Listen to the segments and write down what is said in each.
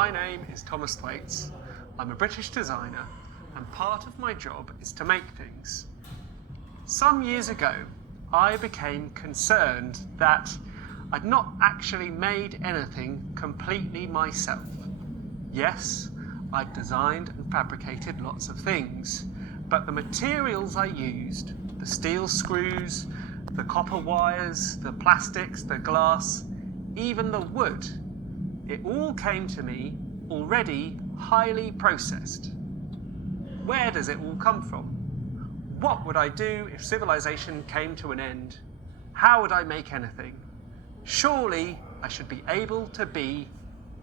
my name is Thomas Thwaites. I'm a British designer, and part of my job is to make things. Some years ago, I became concerned that I'd not actually made anything completely myself. Yes, I'd designed and fabricated lots of things, but the materials I used, the steel screws, the copper wires, the plastics, the glass, even the wood, it all came to me already highly processed. Where does it all come from? What would I do if civilization came to an end? How would I make anything? Surely I should be able to be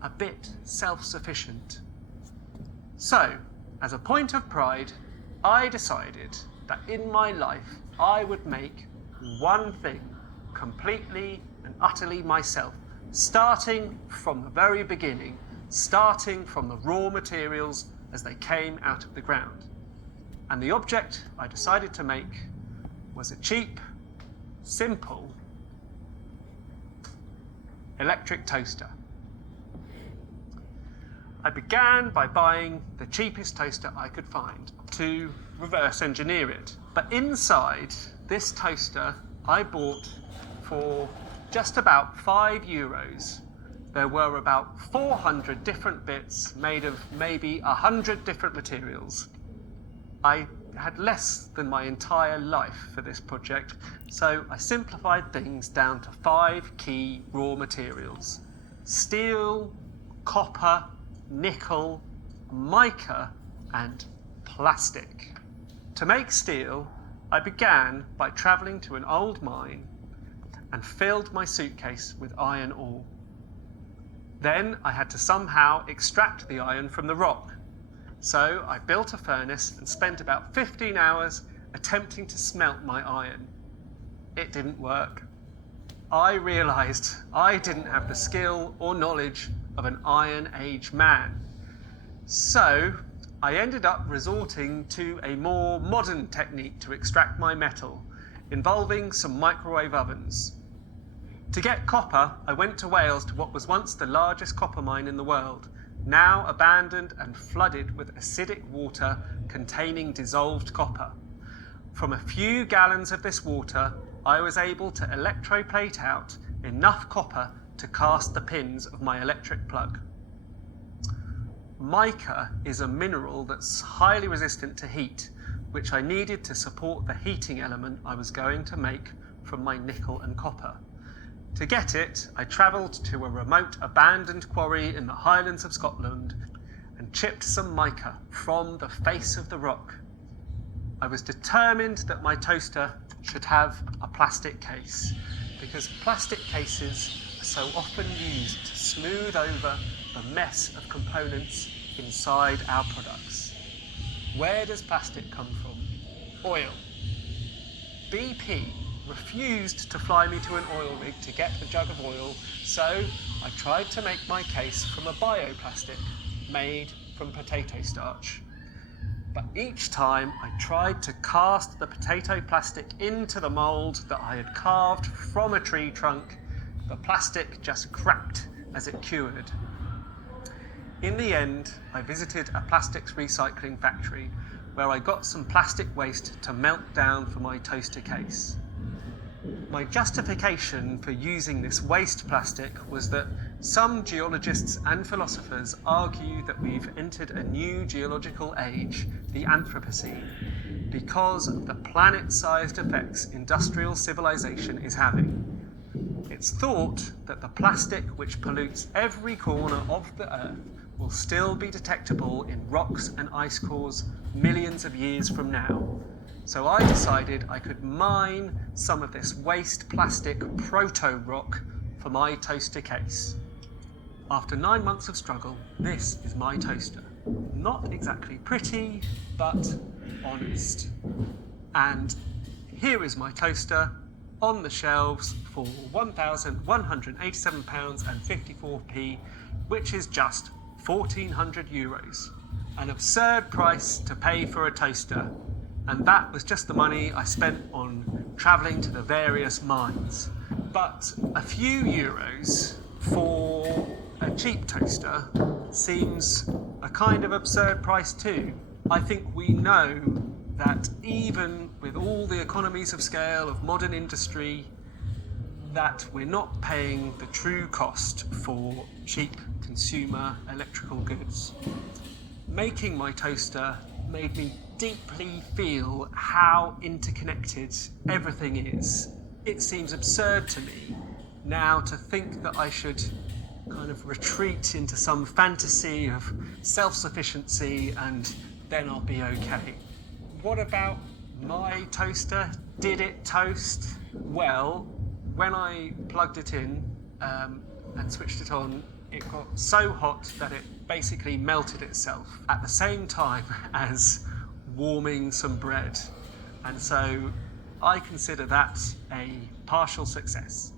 a bit self-sufficient. So, as a point of pride, I decided that in my life I would make one thing completely and utterly myself, starting from the very beginning, starting from the raw materials as they came out of the ground. And the object I decided to make was a cheap, simple, electric toaster. I began by buying the cheapest toaster I could find to reverse engineer it. But inside this toaster I bought for just about €5. There were about 400 different bits made of maybe 100 different materials. I had less than my entire life for this project, so I simplified things down to 5 key raw materials: steel, copper, nickel, mica, and plastic. To make steel, I began by travelling to an old mine and filled my suitcase with iron ore. Then I had to somehow extract the iron from the rock. So I built a furnace and spent about 15 hours attempting to smelt my iron. It didn't work. I realised I didn't have the skill or knowledge of an Iron Age man. So I ended up resorting to a more modern technique to extract my metal, involving some microwave ovens. To get copper, I went to Wales to what was once the largest copper mine in the world, now abandoned and flooded with acidic water containing dissolved copper. From a few gallons of this water, I was able to electroplate out enough copper to cast the pins of my electric plug. Mica is a mineral that's highly resistant to heat, which I needed to support the heating element I was going to make from my nickel and copper. To get it, I travelled to a remote abandoned quarry in the Highlands of Scotland and chipped some mica from the face of the rock. I was determined that my toaster should have a plastic case, because plastic cases are so often used to smooth over the mess of components inside our products. Where does plastic come from? Oil. BP refused to fly me to an oil rig to get a jug of oil, so I tried to make my case from a bioplastic made from potato starch. But each time I tried to cast the potato plastic into the mould that I had carved from a tree trunk, the plastic just cracked as it cured. In the end, I visited a plastics recycling factory where I got some plastic waste to melt down for my toaster case. My justification for using this waste plastic was that some geologists and philosophers argue that we've entered a new geological age, the Anthropocene, because of the planet-sized effects industrial civilization is having. It's thought that the plastic which pollutes every corner of the Earth will still be detectable in rocks and ice cores millions of years from now. So I decided I could mine some of this waste plastic proto-rock for my toaster case. After 9 months of struggle, this is my toaster. Not exactly pretty, but honest. And here is my toaster on the shelves for £1,187.54, which is just €1,400. An absurd price to pay for a toaster. And that was just the money I spent on travelling to the various mines. But a few euros for a cheap toaster seems a kind of absurd price too. I think we know that even with all the economies of scale of modern industry, that we're not paying the true cost for cheap consumer electrical goods. Making my toaster made me deeply feel how interconnected everything is. It seems absurd to me now to think that I should kind of retreat into some fantasy of self-sufficiency and then I'll be okay. What about my toaster? Did it toast? Well, when I plugged it in and switched it on, it got so hot that it basically melted itself at the same time as warming some bread. And so I consider that a partial success.